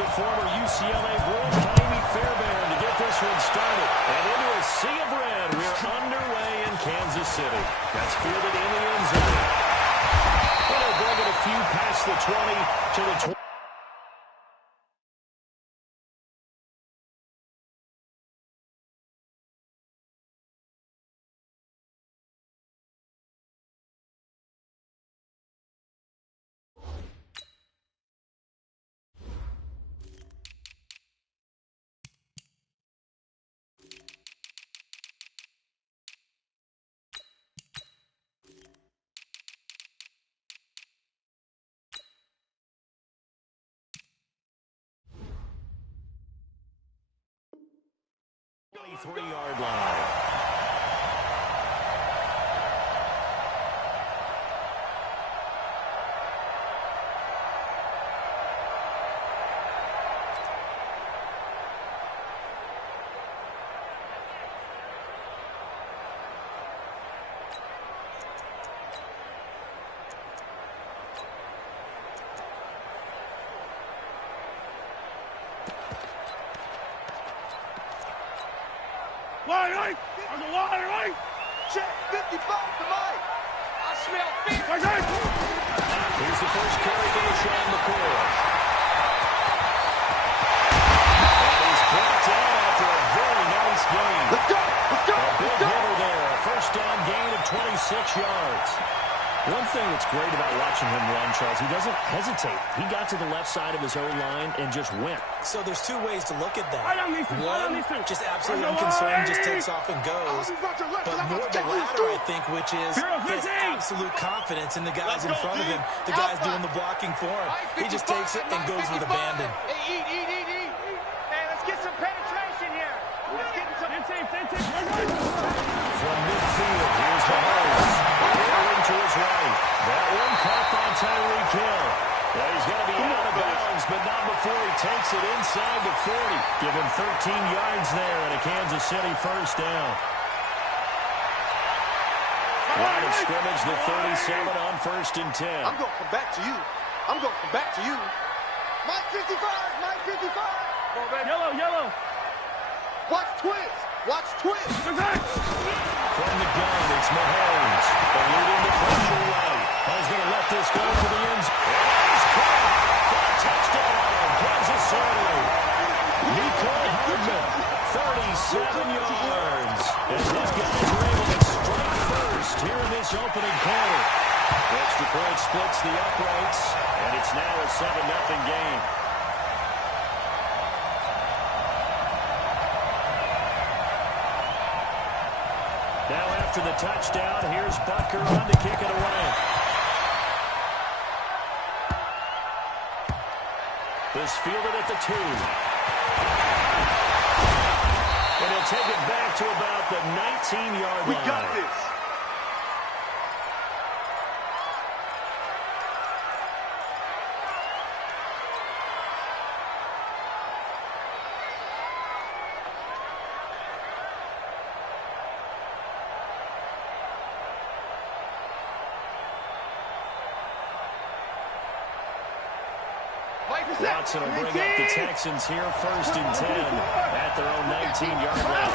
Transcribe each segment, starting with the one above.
the former UCLA Bull, Jaime Fairbairn, to get this one started. And into a sea of red, we're underway in Kansas City. That's fielded in the end zone. And they'll bring it a few past the 20 to the 20. Three-yard line. Line, on the line, right? Check 55 to Mike. I smell feet. Here's the first carry for LaShawn McCoy. And he's brought down after a very nice game. Let's go, let's go. A big hitter there. A first down gain of 26 yards. One thing that's great about watching him run, Charles, he doesn't hesitate. He got to the left side of his O-line and just went. So there's two ways to look at that. One, just absolutely unconcerned, just takes off and goes. But more the latter, I think, which is he has absolute confidence in the guys in front of him, the guys doing the blocking for him. He just takes it and goes with abandon. Hey, eat. Hey, let's get some penetration here. Let's get some. From midfield, here's Mahomes. Rolling to his right. That one caught by Tyreek Hill. Well, he's going to be out of bounds, but not before he takes it inside the 40. Give him 13 yards there and a Kansas City first down. Line of scrimmage, the 37 on 1st and 10. I'm going to come back to you. Mike 55. Yellow. Watch twist. From the gun, it's Mahomes. Eluding the pressure right. He's going to let this go to the end zone. He's caught for a touchdown. Kansas City. Nicole Hardman, 37 yards. As these guys are able to strike first here in this opening quarter. Extra point splits the uprights, and it's now a 7-0 game. Now after the touchdown, here's Butker on to kick it away. This fielded at the 2. And he'll take it back to about the 19-yard line. We got this. Watson will bring up the Texans here, 1st and 10 at their own 19-yard line.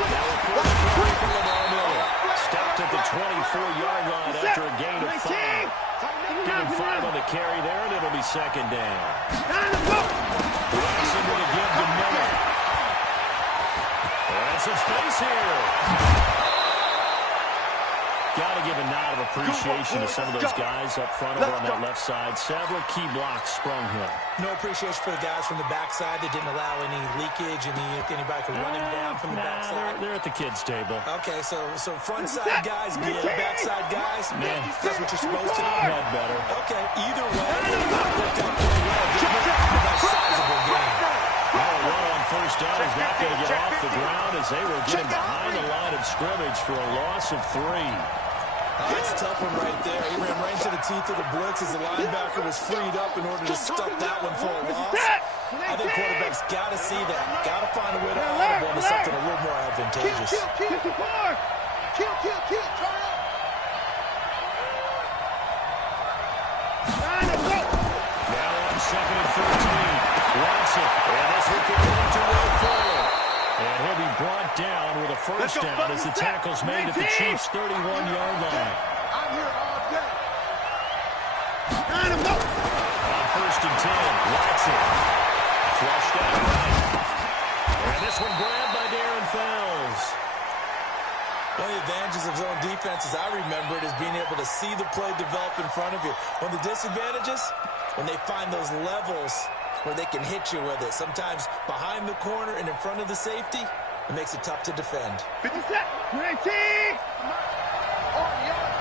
Now a 4th from Lamar Miller. Stopped at the 24-yard line after a gain of 5. Give him 5 on the carry there, and it'll be 2nd down. Watson going to give to Miller. And some space here. Got to give a nod of appreciation to some of those guys up front over on that left side. Several key blocks sprung him. No appreciation for the guys from the backside that didn't allow any leakage, anybody could run him down from the backside. They're at the kids' table. Okay, so front side guys give, backside guys, man, that's what you're supposed to do. Had better. Okay, either way, it worked out pretty well. That's a sizable game. Well, a run on 1st down is not going to get off the ground as they were getting behind the line of scrimmage for a loss of 3. That's a tough one right there. He ran right into the teeth of the blitz as the linebacker was freed up in order to stop that one for a loss. I think quarterbacks got to see that. Got to find a way to audible into something a little more advantageous. Kill. Turn up. Now on 2nd and 13. touchdown as the tackle's made at the Chiefs' 31-yard line. I'm here all day. On 1st and 10, Watson. Flushed out right. And this one grabbed by Darren Fells. One of the advantages of zone defense, as I remember it, is being able to see the play develop in front of you. One of the disadvantages, when they find those levels where they can hit you with it. Sometimes behind the corner and in front of the safety, it makes it tough to defend. 50 set. 20. On the arm.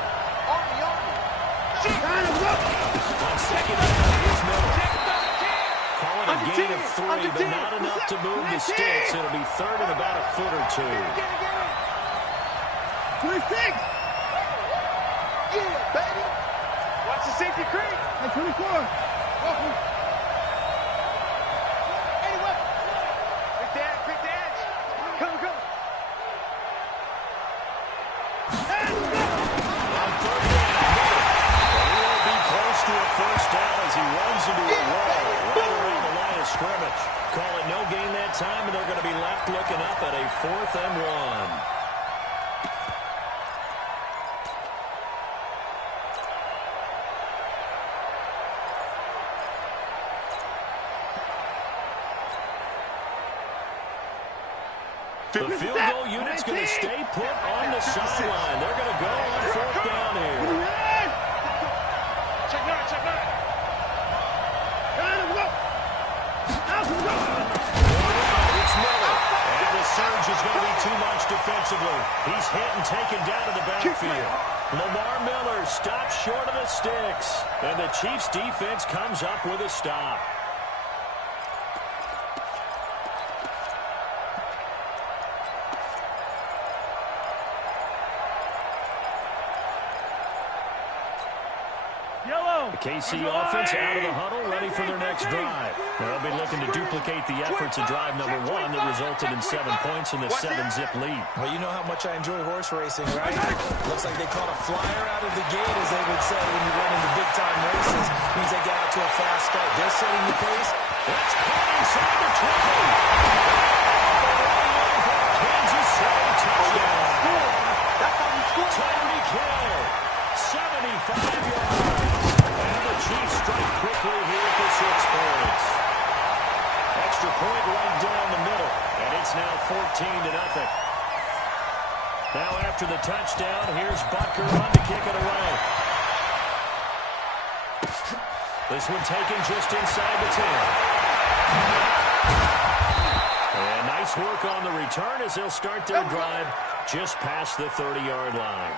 On 2nd down, here's Miller. Call it a gain of 3, but not enough to move the sticks. It'll be 3rd and about a foot or 2. 26. Yeah, baby. Watch the safety creep. At 24. Anyway. Quick dash. Come. On 3rd down, he won't be close to a 1st down as he runs into a wall right around the line of scrimmage. Call it no gain that time, and they're going to be left looking up at a 4th and 1. The field goal unit's going to stay put on the sideline. They're going to go on 4th down here. Check 9. It's Miller. And the surge is going to be too much defensively. He's hit and taken down to the backfield. Lamar Miller stops short of the sticks. And the Chiefs' defense comes up with a stop. The KC offense out of the huddle, ready for their next drive. They'll be looking to duplicate the efforts of drive number 1 that resulted in 7 points in the 7-zip lead. Well, you know how much I enjoy horse racing, right? Looks like they caught a flyer out of the gate, as they would say when you run into big-time races. Means they got out to a fast start. They're setting the pace. That's caught inside the 20. Kansas City touchdown. That's how you score. Tyreek Hill, 75 yards. And the Chiefs strike quickly here for 6 points. Extra point right down the middle, and it's now 14-0. Now after the touchdown, here's Butker on to kick it away. This one taken just inside the 10. And nice work on the return as they'll start their drive just past the 30-yard line.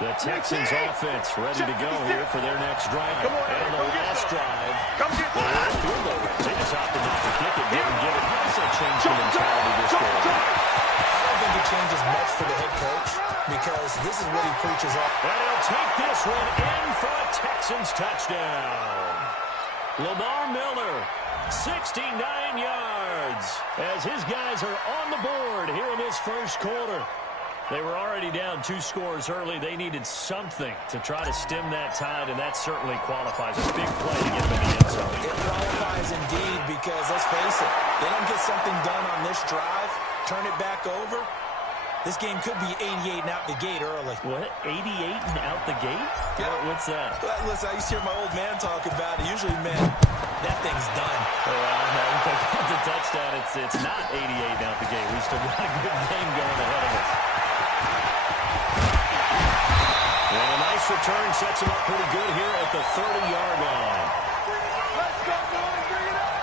The Texans offense ready to go here for their next drive. And on the last drive, field goal range. They just opted not to kick it, didn't get it. How does that change the mentality this game? I don't think it changes much for the head coach because this is what he preaches on. And he'll take this one in for a Texans touchdown. Lamar Miller, 69 yards, as his guys are on the board here in this first quarter. They were already down 2 scores early. They needed something to try to stem that tide, and that certainly qualifies. A big play to get them in the end zone. It qualifies indeed because, let's face it, they don't get something done on this drive, turn it back over, this game could be 88 and out the gate early. What? 88 and out the gate? Yeah. What's that? Well, listen, I used to hear my old man talk about it. Usually, man, that thing's done. Well, the touchdown, it's not 88 and out the gate. We still got a good game going ahead of us. And a nice return sets him up pretty good here at the 30-yard line. Let's go, boys. Bring it up.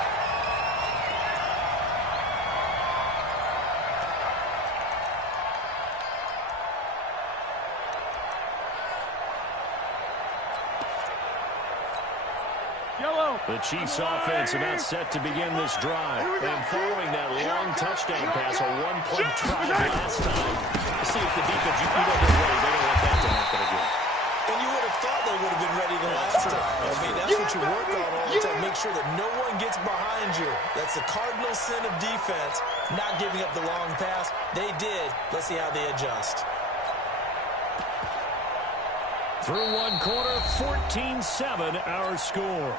The Chiefs offense about set to begin this drive. And following that long touchdown pass, a one-play drive last time. Let's see if the defense, you know they're ready. They don't want that to happen again. And you would have thought they would have been ready the last time. I mean, that's what you work on all the time. Make sure that no one gets behind you. That's the cardinal sin of defense, not giving up the long pass. They did. Let's see how they adjust. Through one quarter, 14-7 our score.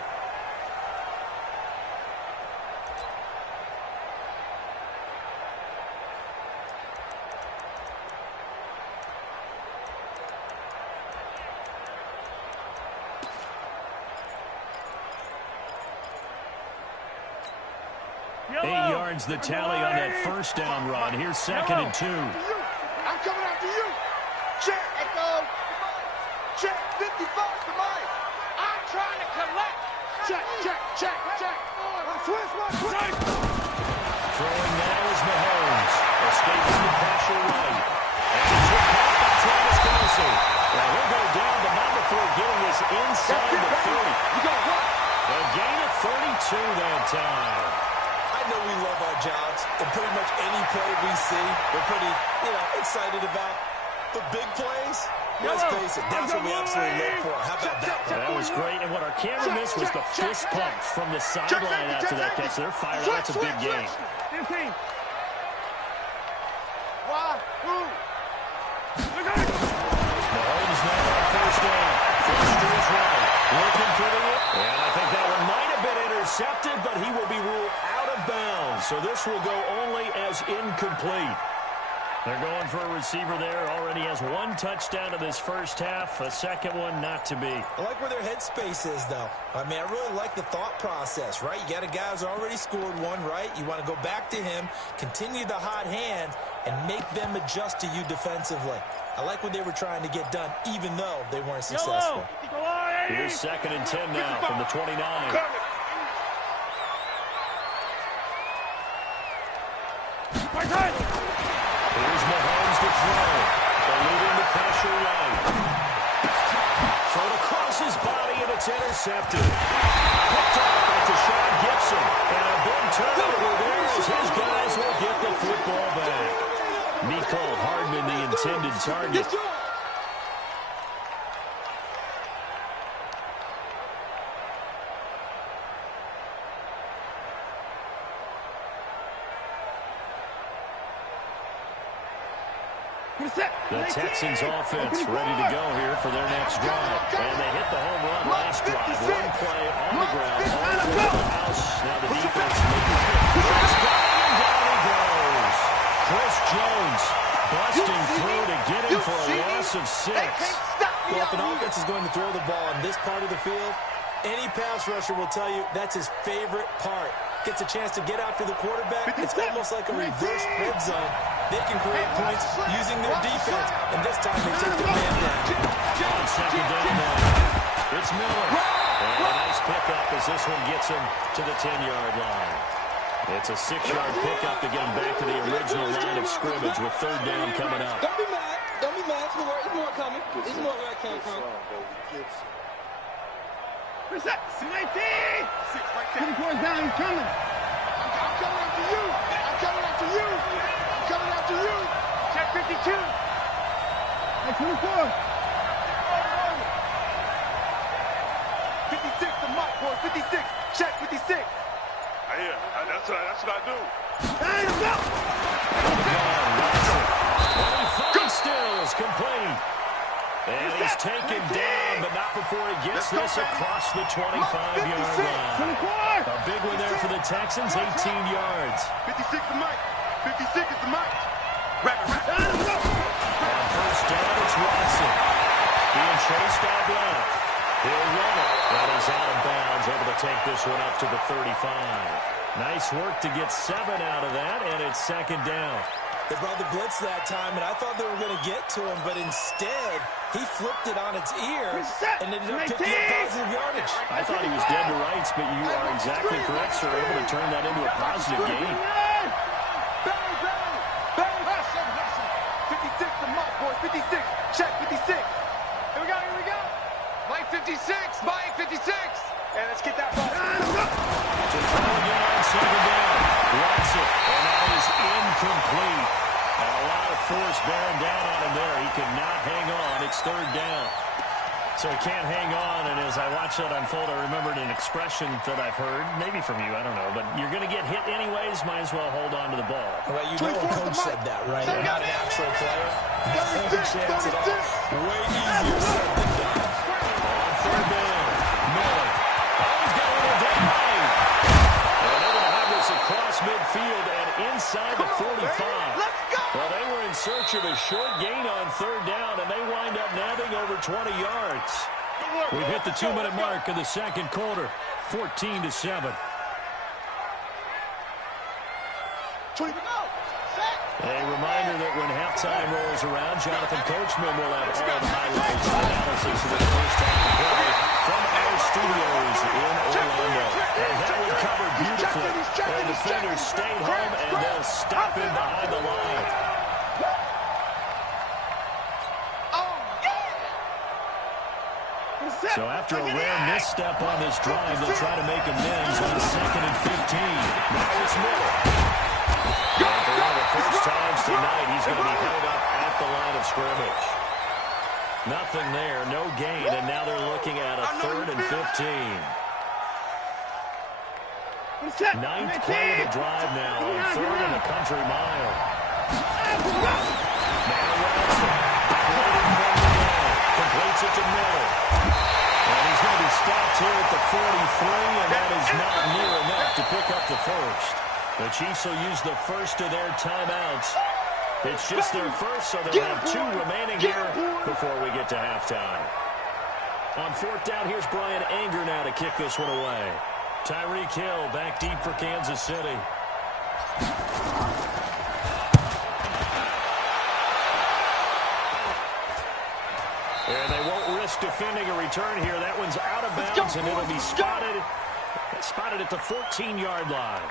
The tally on that first down run. Here's 2nd and 2. I'm coming after you. Check, Echo. Check, 55 for Mike. I'm trying to collect. Check. Switch. Throwing now is Mahomes. Escaping the pressure right. And it's caught by Travis Kelce. Well, he'll go down, but not before getting this inside the 30. You got what? A gain of 32 that time. I know we love our jobs, and pretty much any play we see, we're pretty, excited about. The big plays, let's face it, that's what we absolutely look for. How about that one? That was great, and what our camera missed was the fist pump from the sideline after that catch. They're fired up. That's a big game. Mahomes now on first down. First to his right. Looking for the... And I think that one might have been intercepted, but he will be ruled out of bounds. So this will go only as incomplete. They're going for a receiver there. Already has one touchdown in this first half. A second one not to be. I like where their headspace is, though. I mean, I really like the thought process, right? You got a guy who's already scored one, right? You want to go back to him, continue the hot hand, and make them adjust to you defensively. I like what they were trying to get done, even though they weren't successful. Here's 2nd and 10 now from the 29. Here's Mahomes to throw. Eluding the pressure right. Thrown across his body, and it's intercepted. Picked up by Deshaun Gibson. And a big turnover there as his guys will get the football back. Nicole Hardman, the intended target. The Texans offense ready to go here for their next drive. And they hit the home run last drive. One play on the ground, all over the house. Now the defense making it. And down he goes. Chris Jones busting through to get him for a loss of 6. Well, if an offense is going to throw the ball in this part of the field, any pass rusher will tell you that's his favorite part. Gets a chance to get after the quarterback. It's almost like a reverse red zone. They can create points using their defense, and this time they take their man down. On 2nd down now, it's Miller. And a nice pickup as this one gets him to the 10-yard line. It's a 6-yard pickup to get him back to the original line of scrimmage with 3rd down coming up. Don't be mad. Don't be mad. There's more coming. There's more where I came from. Where's that? 19! 6 right there. 2 points down, he's coming. I'm coming after you. I'm coming after you. I'm coming after you. Check 52. Hey, 24. 56 to Mike, boy. 56. Check 56. I hear. That's what I do. Hey, let's go. Good still is complete. And he's taken down, but not before he gets this across the 25-yard line. A big one there for the Texans, 18 yards. 56 to Mike. 56 is to Mike. On first down, it's Watson. Being chased out left. He'll run it. That is out of bounds, able to take this one up to the 35. Nice work to get 7 out of that, and it's 2nd down. They brought the blitz that time, and I thought they were going to get to him, but instead, he flipped it on its ear and ended up picking up positive yardage. I thought he was dead to rights, but you are exactly correct, sir. Able to turn that into a positive gain. 56 to Mike, boys. 56. Check 56. Here we go. Mike 56. Mike 56. And let's get that ball. To throw again on 2nd down. Watson, and that is incomplete. And a lot of force bearing down on him there. He could not hang on. It's 3rd down. So he can't hang on, and as I watch that unfold, I remembered an expression that I've heard, maybe from you, I don't know, but you're going to get hit anyways, might as well hold on to the ball. Well, you know a coach said that, right? You're not an actual player. No chance at all. Way easier said than done. much of a short gain on third down, and they wind up nabbing over 20 yards. We've hit the 2-minute mark in the second quarter, 14-7. A reminder that when halftime rolls around, Jonathan Coachman will have all the highlights and analysis of the first half of play from our studios in Orlando. And that one covered beautifully. The defenders stayed home, and they'll stop him behind the line. So after a rare misstep on this drive, they'll try to make amends on 2nd and 15. Now it's Miller. And for one of the first times tonight, he's going to be held up at the line of scrimmage. Nothing there, no gain, and now they're looking at a 3rd and 15. Ninth play of the drive now on 3rd and a country mile. Now Watson, operating from the gun, completes it to Miller. And he's going to be stopped here at the 43, and that is not near enough to pick up the first. The Chiefs will use the first of their timeouts. It's just their first, so they'll have 2 remaining here before we get to halftime. On 4th down, here's Brian Anger now to kick this one away. Tyreek Hill back deep for Kansas City. And they won't risk defending a return here. That one's out of bounds, and it'll be spotted at the 14-yard line.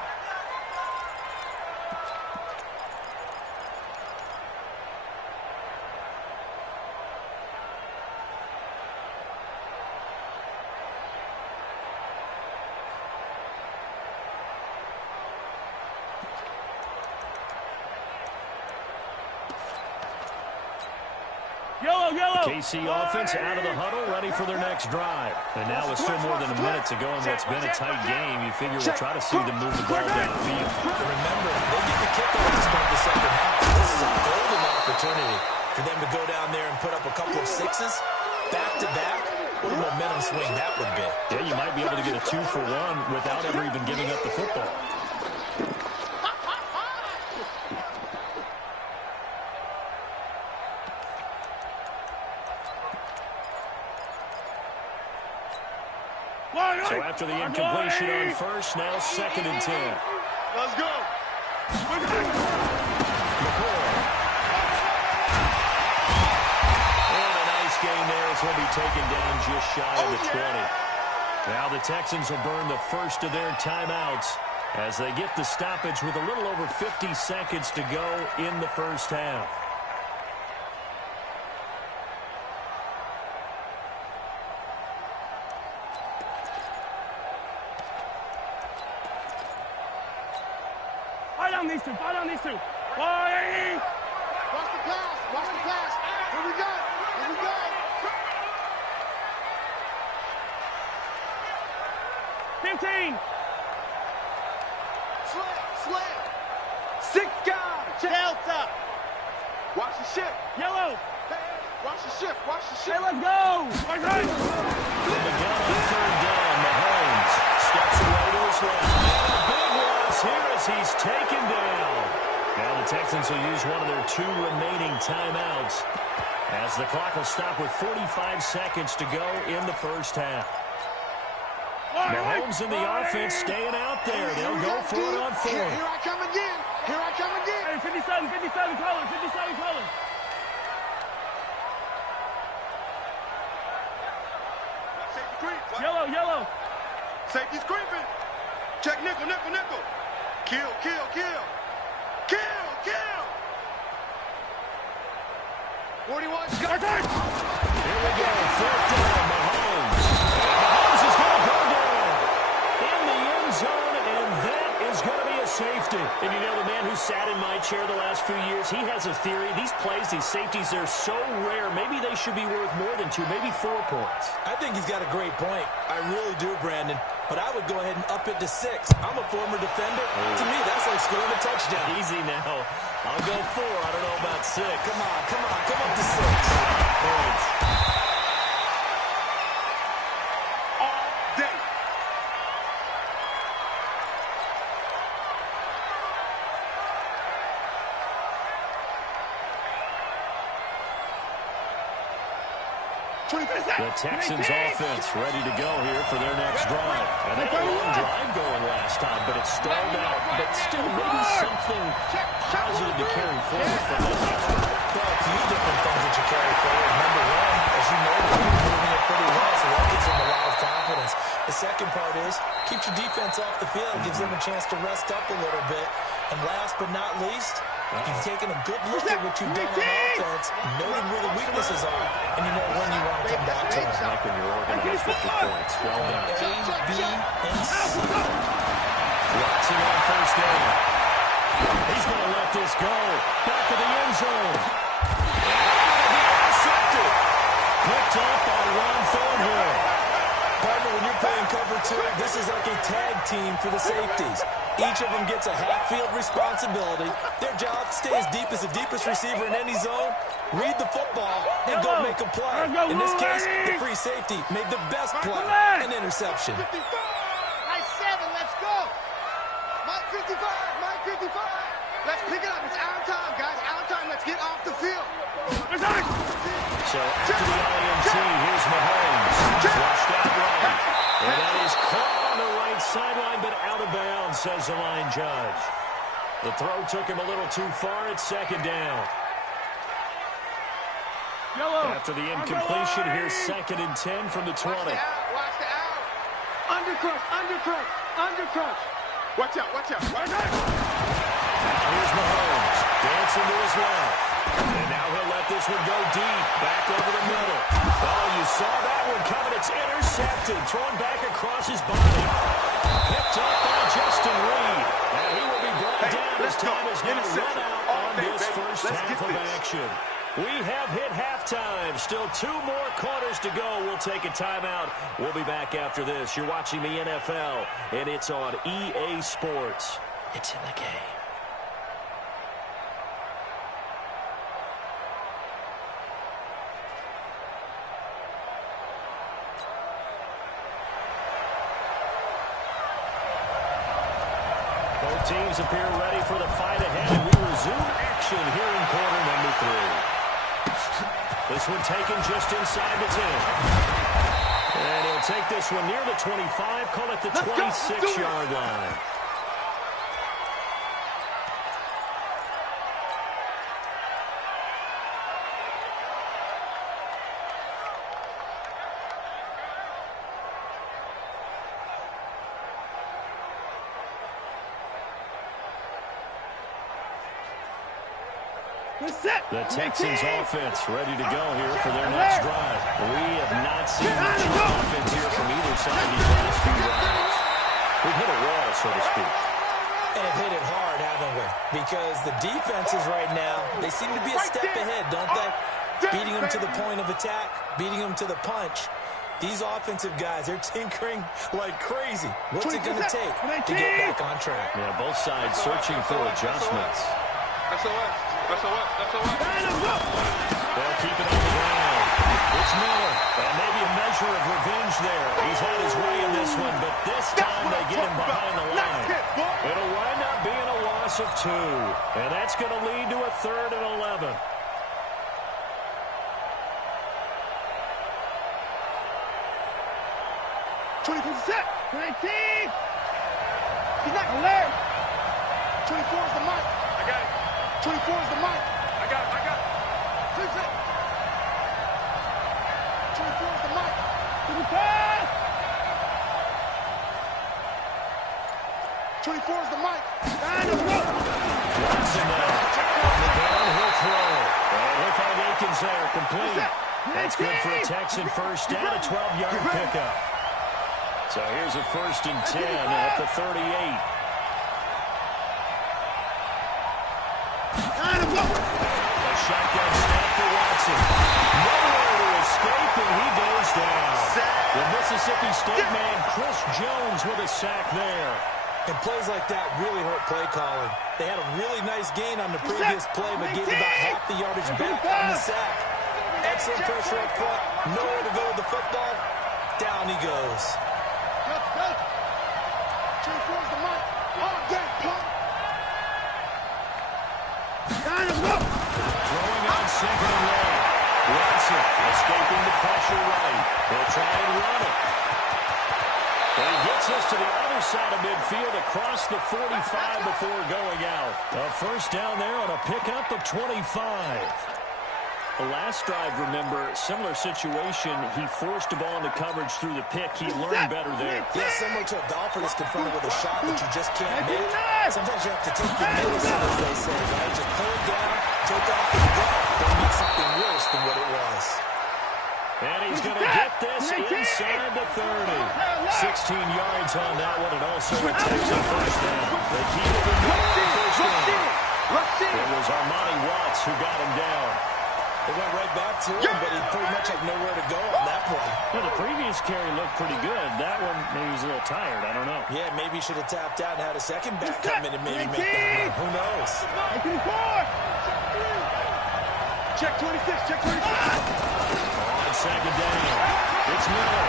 KC offense out of the huddle, ready for their next drive. And now with still more than a minute to go in what's been a tight game, you figure we'll try to see them move the ball downfield. Remember, they get the kickoff to start the second half. This is a golden opportunity for them to go down there and put up a couple of sixes back-to-back. What a momentum swing that would be. Yeah, you might be able to get a 2-for-1 without ever even giving up the football. So after the incompletion on first, now 2nd and 10. Let's go. McCoy. And a nice gain there as he'll be taken down just shy of the 20. Now the Texans will burn the first of their timeouts as they get the stoppage with a little over 50 seconds to go in the first half. Fight on these two. Boy! Watch the pass. Watch the pass. Here we go. Here we go. Slant. 6 guys. Delta. Watch the shift. Yellow. Hey, watch the shift. Hey, let's go. From the gun on 3rd down, Mahomes steps away to his left. Big loss here as he's taken down. Now the Texans will use one of their 2 remaining timeouts as the clock will stop with 45 seconds to go in the first half. Mahomes and the offense staying out there. They'll go for it on 4th. Here I come again. Hey, 57 color. Yellow. Safety's creeping. Check nickel. Kill. 41. Here we go. 4th down, Mahomes. Mahomes is going to go down in the end zone, and that is going to be a safety. And you know, the man who sat in my chair the last few years, he has a theory. These plays, these safeties, they're so rare. Maybe they should be worth more than 2, maybe 4 points. I think he's got a great point. I really do, Brandon. But I would go ahead and up it to 6. I'm a former defender. To me, that's like scoring a touchdown. Easy now. I'll go 4. I don't know about 6. Come up to 6. Points. All day. The Texans offense ready to go here for their next drive. And they had a long drive going last time, but it stalled out. But still, maybe something positive to carry forward from that last drive. Well, a few different things that you carry forward. Number one, as you know, you're moving it pretty well, so that gives them a lot of confidence. The second part is, keeps your defense off the field, gives them a chance to rest up a little bit. And last but not least, you've taken a good look at what you've done on offense, noted where the weaknesses are, and you know when you want to come back to them. Like when you're organized with your points. Well done. A, B, and C. Watson on first down. He's going to let this go. Back to the end zone. Intercepted. Picked up by Ron Thornhill. Partner, when you're playing cover two, this is like a tag team for the safeties. Each of them gets a half-field responsibility. Their job, stay as deep as the deepest receiver in any zone, read the football, and go make a play. In this case, the free safety made the best play, an interception. 55. Nice 7. Let's go. Mike 55. Mike 55. Let's pick it up. It's our time, guys. Our time. Let's get off the field. So after the INT, here's Mahomes. Flushed out right. And that is caught on the right sideline, but out of bounds, says the line judge. The throw took him a little too far. It's second down. After the incompletion, here's 2nd and 10 from the 20. Watch the out. Undercrush. Watch out. Now here's Mahomes, dancing to his left. And now he'll let this one go deep, back over the middle. Oh, you saw that one coming. It's intercepted, thrown back across his body. Picked up by Justin Reed. And he will be brought down as time has now run out on this first half of action. We have hit halftime. Still 2 more quarters to go. We'll take a timeout. We'll be back after this. You're watching the NFL, and it's on EA Sports. It's in the game. Both teams appear ready for the fight ahead, and we resume action here in quarter number 3. This one taken just inside the 10. And he'll take this one near the 25, call it the 26-yard line. The Texans offense ready to go here for their next drive. We have not seen much offense here from either side these last few drives. We've hit a wall, so to speak. And have hit it hard, haven't we? Because the defenses right now, they seem to be a step ahead, don't they? Beating them to the point of attack, beating them to the punch. These offensive guys, they're tinkering like crazy. What's it going to take to get back on track? Yeah, both sides searching for adjustments. SOS. They'll keep it on the ground. It's Miller. And maybe a measure of revenge there. He's had his way in this one, but this time they get him behind the line. It'll wind up being a loss of 2. And that's going to lead to a 3rd and 11. Set. 19. He's not going to learn. 24 is the mic. I got it. 24 is the mic. I got it. 24 is the mic. 24 is the mic. Watson now. On the downhill throw. And he'll find Akins there, complete. That's good for a Texan first down, a 12-yard pickup. So here's a 1st and 10 at the 38. A shotgun snap for Watson. Nowhere to escape, and he goes down. The Mississippi State man, Chris Jones, with a sack there. And plays like that really hurt play calling. They had a really nice gain on the previous play, but gave about half the yardage back on the sack. Excellent pressure up front. Nowhere to go with the football. Down he goes. Throwing on 2nd and long. Watson Watson escaping the pressure right. They'll try and run it. And he gets us to the other side of midfield across the 45 before going out. A first down there on a pickup of 25. The last drive, remember, similar situation. He forced the ball into coverage through the pick. He learned better there. Yeah, similar to a golfer that's confronted with a shot that you just can't make. Sometimes you have to take your medicine, as they say, right? Just pull it down, take off the gut, don't make something worse than what it was. And he's going to get this inside the 30. 16 yards on that one, and also a Texan first down. They keep it in the first down. It was Armani Watts who got him down. They went right back to him, but he pretty much had nowhere to go on that play. Well, the previous carry looked pretty good. That one, maybe he was a little tired. I don't know. Yeah, maybe he should have tapped out and had a second back come in and maybe make that run. Who knows? Check 26, check 26. On second down, it's Miller.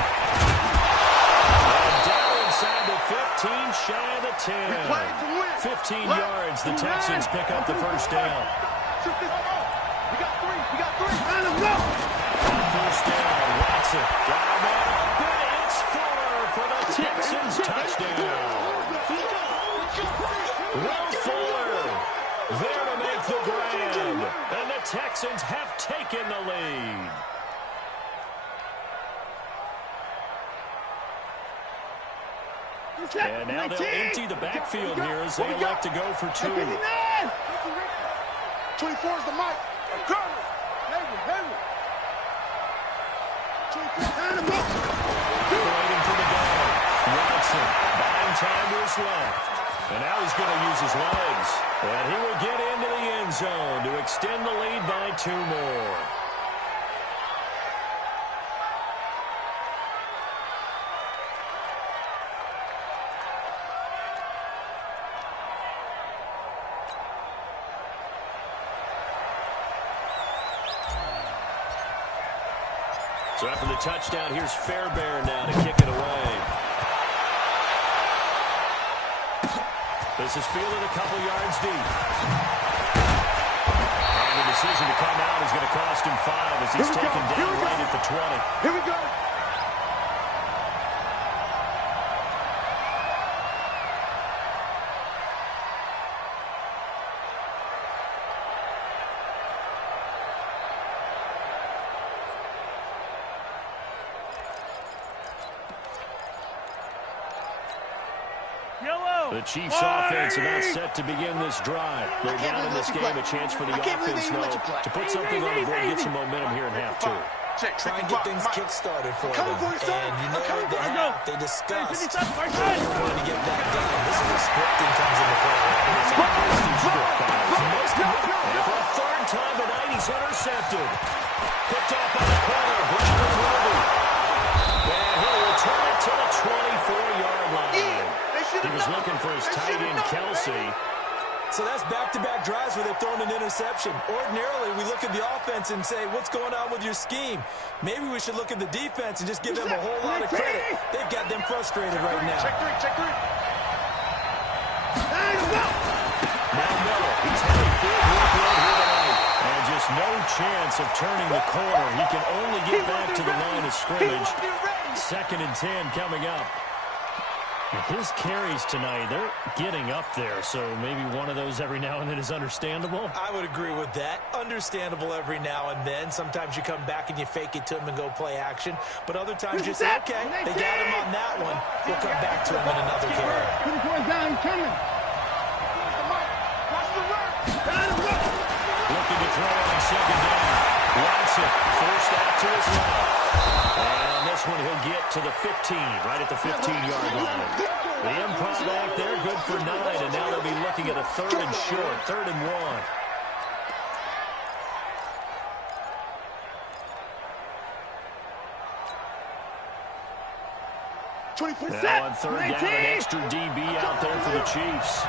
And down inside the 15, shy of the 10. 15 yards, the Texans pick up the first down. We got three. First down, Watson. Got him open. It's Fuller for the Texans touchdown. Will Fuller there to make the grab. And the Texans have taken the lead. And now they'll empty the backfield here as they elect to go for two. 24 is the mic. Waiting for the ball. Watson buying time to his left. And now he's going to use his legs. And he will get into the end zone to extend the lead by 2 more. So after the touchdown, here's Fairbairn now to kick it away. This is fielded a couple yards deep. And the decision to come out is going to cost him 5 as he's taken down right at the 20. Here we go. The Chiefs' offense about set to begin this drive. They're down in this game. A chance for the offense, though, to put something on the board, get some momentum here in half 2. Try and get things kick-started for them. And you know at the half, they discussed they're going to get that done. This is where scripting comes into play. It's a nasty script, guys. And for a third time tonight, he's intercepted. Picked off by the corner, Brandon Ruby. And he'll return it to the 24-yard line. He was looking for his tight end, Kelsey. So that's back-to-back drives where they've thrown an interception. Ordinarily, we look at the offense and say, what's going on with your scheme? Maybe we should look at the defense and just give them a whole lot of credit. They've got them frustrated right now. Check three. Now Miller, he's had a big workload here tonight. And just no chance of turning the corner. He can only get back to the line of scrimmage. 2nd and 10 coming up. His carries tonight, they're getting up there, so maybe one of those every now and then is understandable. I would agree with that. Understandable every now and then. Sometimes you come back and you fake it to him and go play action. But other times you say, okay, they got him on that one. We'll come back to him in another carry. 24 down, coming. Looking to throw on 2nd down. Watson forced out to his left. And on this one, he'll get to the 15, right at the 15-yard line. The improv back there, good for 9, and now they'll be looking at a 3rd and short, 3rd and 1. Now on 3rd down, an extra DB out there for the Chiefs.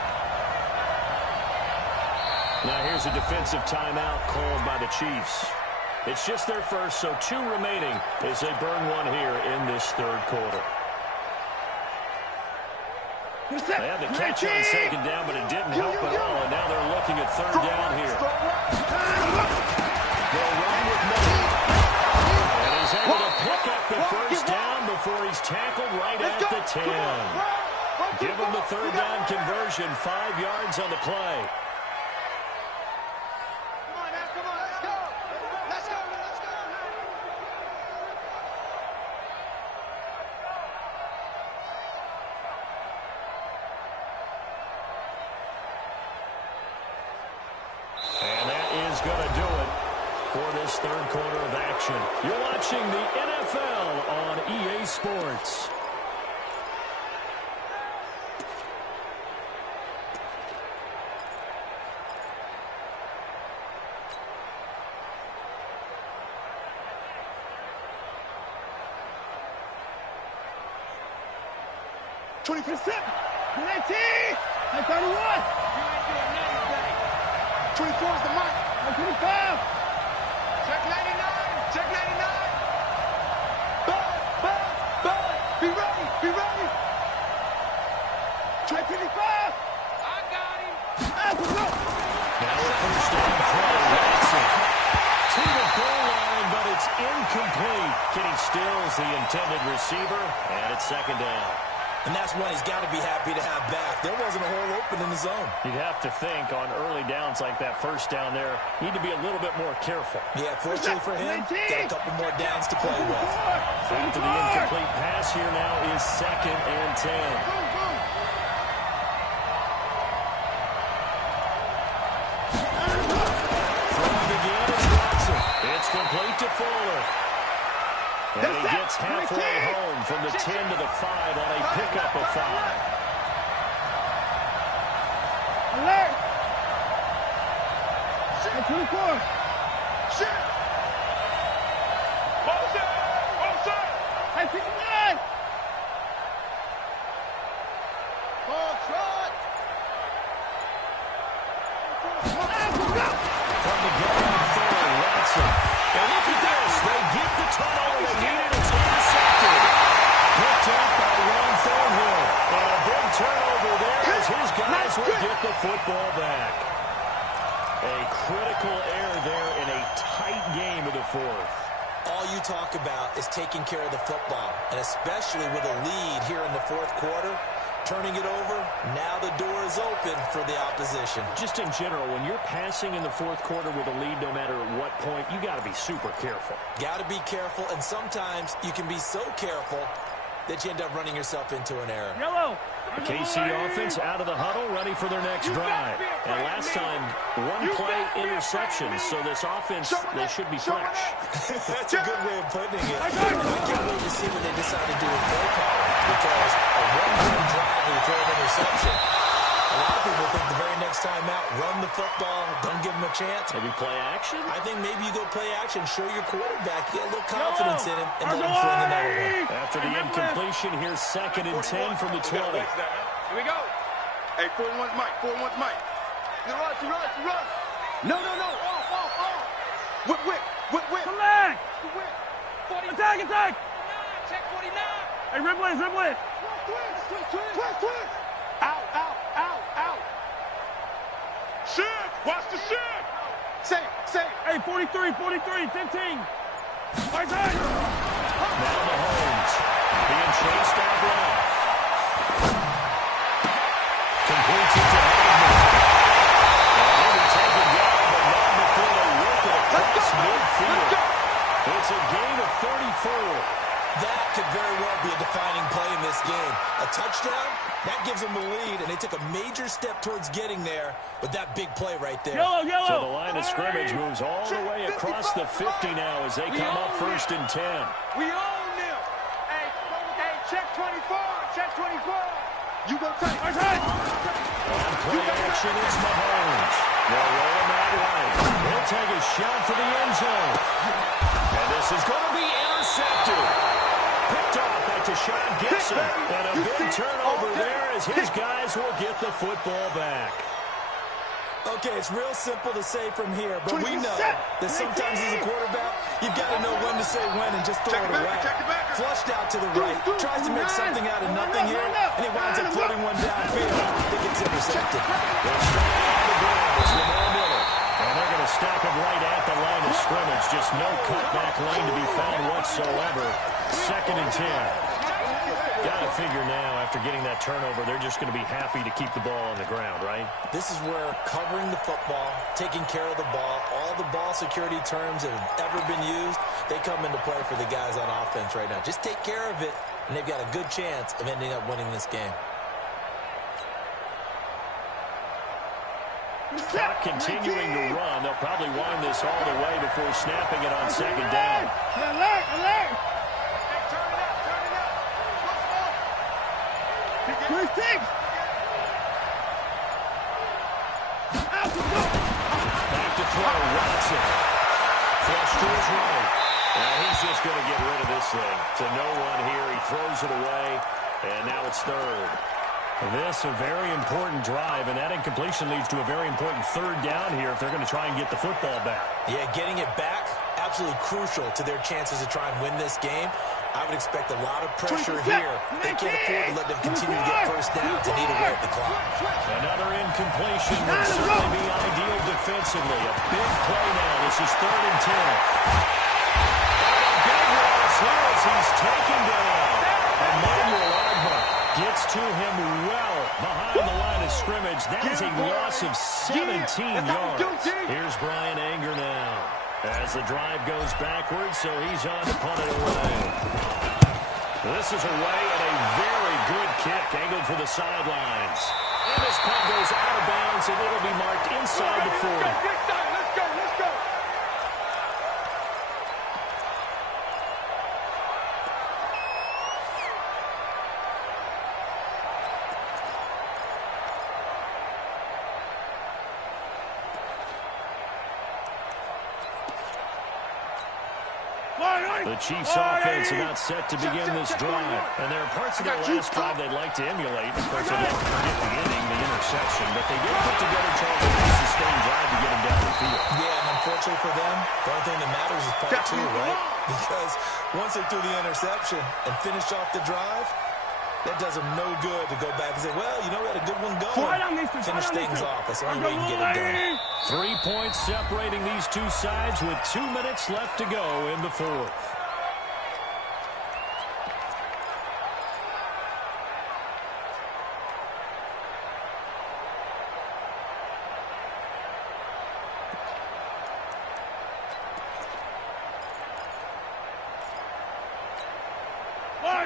Now here's a defensive timeout called by the Chiefs. It's just their first, so 2 remaining as they burn one here in this 3rd quarter. They had the catch on 2nd down, but it didn't help at all, and now they're looking at 3rd down here. They'll run with Miller. 10. Give them the third down conversion, 5 yards on the play. Going to do it for this third quarter of action. You're watching the NFL on EA Sports. $20%. 19. 31. 24 is the mark. 25. Check 99. Check 99. Bud. Be ready. Be ready. Try 25. I got him. Now a first down throw. Watson to the goal line, but it's incomplete. Kenny Stills, the intended receiver, and it's second down. And that's one he's got to be happy to have back. There wasn't a hole open in the zone. You'd have to think on early downs like that first down there, need to be a little bit more careful. Yeah, fortunately for him, got a couple more downs to play with. After the incomplete pass here now is 2nd and 10. Throwing again is Watson. It's complete to Fuller. And he gets halfway home from the 10 to the 5 on a pickup of 5. Alert! 24. Shit! I 59. Ball trot. From the ground, Fuller, Watson. And look at this. They get the turnover they needed. It's intercepted. Picked up by Ron Thornhill. And a big turnover there as his guys will get the football back. A critical error there in a tight game of the fourth. All you talk about is taking care of the football, and especially with a lead here in the fourth quarter, turning it over, now the door is open for the opposition. Just in general, when you're passing in the fourth quarter with a lead, no matter at what point, you got to be super careful. Got to be careful, and sometimes you can be so careful that you end up running yourself into an error. Yellow. KC offense out of the huddle, ready for their next drive. And last time, one play interception, so this offense, they should be fresh. That's a good way of putting it. I can't wait to see what they decide to do with play calling, because a one-play drive will throw an interception. A lot of people think the very next time out, run the football, don't give them a chance. Maybe play action? I think maybe you go play action, show your quarterback, get a little confidence in him, and let him fling another one. After the incompletion, here's 2nd and 10 from the 20. Here we go. Hey, 4-1's Mike. 4-1's Mike. You run. No. Whip. Come back. Attack. Check 49. Hey, rib blitz. Twist. Out. Shit. Watch the shit. Say. Hey, 43, 15. Right side. Now Mahomes being chased out left. Completes it to Hagman. Overtaken yard, but not before they work it across midfield. It's a gain of 34. That could very well be a defining play in this game. A touchdown, that gives them the lead, and they took a major step towards getting there with that big play right there. Yellow. So the line of scrimmage moves all the way across the 50 now as they come up 1st and 10. We own them. Hey, check 24. You go take. On play action, it's Mahomes. They'll roll him out right. He'll take a shot for the end zone. And this is going to be intercepted. Picked off by Tashawn Gibson. And a big turnover there as his guys will get the football back. Okay, it's real simple to say from here, but we know that sometimes as a quarterback, you've got to know when to say when and just throw it away. Flushed out to the right, tries to make something out of nothing here, and he winds up floating one downfield. I think it's intercepted. They'll start on the ground. It's Lamar Miller. And they're going to stop him right at the line of scrimmage. Just no cutback lane to be found whatsoever. 2nd and 10. Got to figure now, after getting that turnover, they're just going to be happy to keep the ball on the ground, right? This is where covering the football, taking care of the ball, all the ball security terms that have ever been used, they come into play for the guys on offense right now. Just take care of it, and they've got a good chance of ending up winning this game. Clock continuing to run. They'll probably wind this all the way before snapping it on second down. Alert, alert. Turn it up. Back to throw, Watson. Flush to his right. And he's just going to get rid of this thing. To no one here. He throws it away, and now it's third. This a very important drive, and that incompletion leads to a very important third down here if they're going to try and get the football back. Yeah, getting it back, absolutely crucial to their chances to try and win this game. I would expect a lot of pressure here. They can't afford to let them continue to get first downs and eat away at the clock. Another incompletion would certainly be ideal defensively. A big play now. This is 3rd and 10. Big loss here as he's taken down. Emmanuel Ogbah gets to him well behind the line of scrimmage. That is a loss of 17 yards. Here's Brian Anger now as the drive goes backwards, so he's on to punt it away. This is away and a very good kick angled for the sidelines. And this punt goes out of bounds, and it'll be marked inside the 40. Let's go. The Chiefs' offense about set to begin this drive. And there are parts of their last drive they'd like to emulate. Of course, they'd like to forget the inning, the interception. But they did put together Charles a sustained drive to get him down the field. Yeah, and unfortunately for them, the only thing that matters is part two, right? Because once they threw the interception and finished off the drive, that does them no good to go back and say, well, you know, we had a good one going. Finish things off. That's the only way you can get it done. 3 points separating these two sides with 2 minutes left to go in the fourth.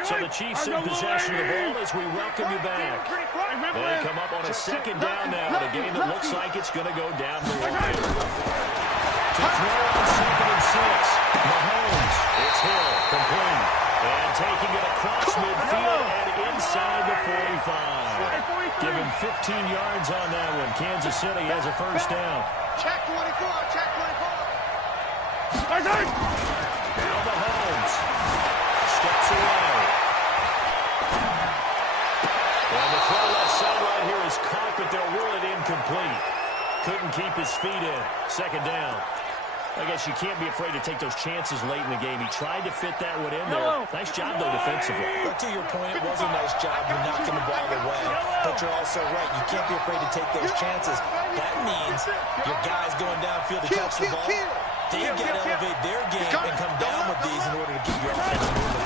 So the Chiefs in possession of the ball as we welcome you back. They come up on a second down now. The game that looks like it's going to go down the line. To throw on 2nd and 6. Mahomes. It's Hill. Complete. And taking it across midfield and inside the 45. Give him 15 yards on that one. Kansas City has a first down. Check 24. Check 24. Now Mahomes. Steps away. And the throw left sideline here is caught, but they'll rule it incomplete. Couldn't keep his feet in. Second down. I guess you can't be afraid to take those chances late in the game. He tried to fit that one in there. Nice job, though, defensively. But to your point, it was a nice job. You're knocking the ball away. But you're also right. You can't be afraid to take those chances. That means your guys going downfield to catch the ball. They've got to elevate their game and come down with these in order to keep your offense moving.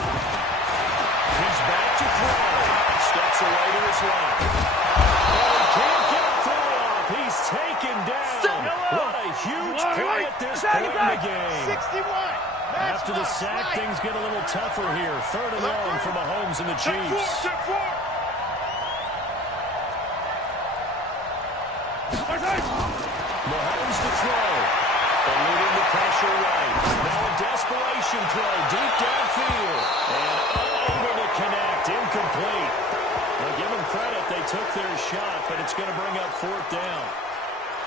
He's back to throw. Steps away to his left. Oh, he can't get a throw off. He's taken down. What a huge play at this point in the game. 61. After the sack, things get a little tougher here. 3rd and long for Mahomes and the Chiefs. Mahomes to throw. Eluding the pressure right. Now a desperation throw deep downfield. And unable to connect. Incomplete. Well, give them credit. They took their shot, but it's going to bring up 4th down.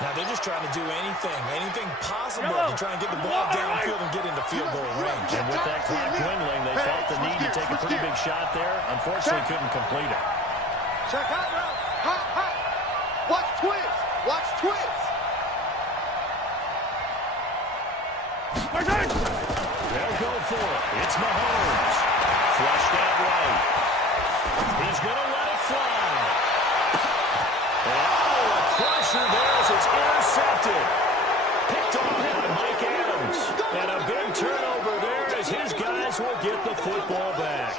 Now they're just trying to do anything possible to try and get the ball downfield and get into field goal range. And with that clock dwindling, they felt the need to take a pretty big shot there. Unfortunately, couldn't complete it. Check out now. Hot. Watch twins. They'll go for it. It's Mahomes. Flushed out right. He's going to let it fly. Oh, a crusher there as it's intercepted. Picked off by Mike Adams. And a big turnover there as his guys will get the football back.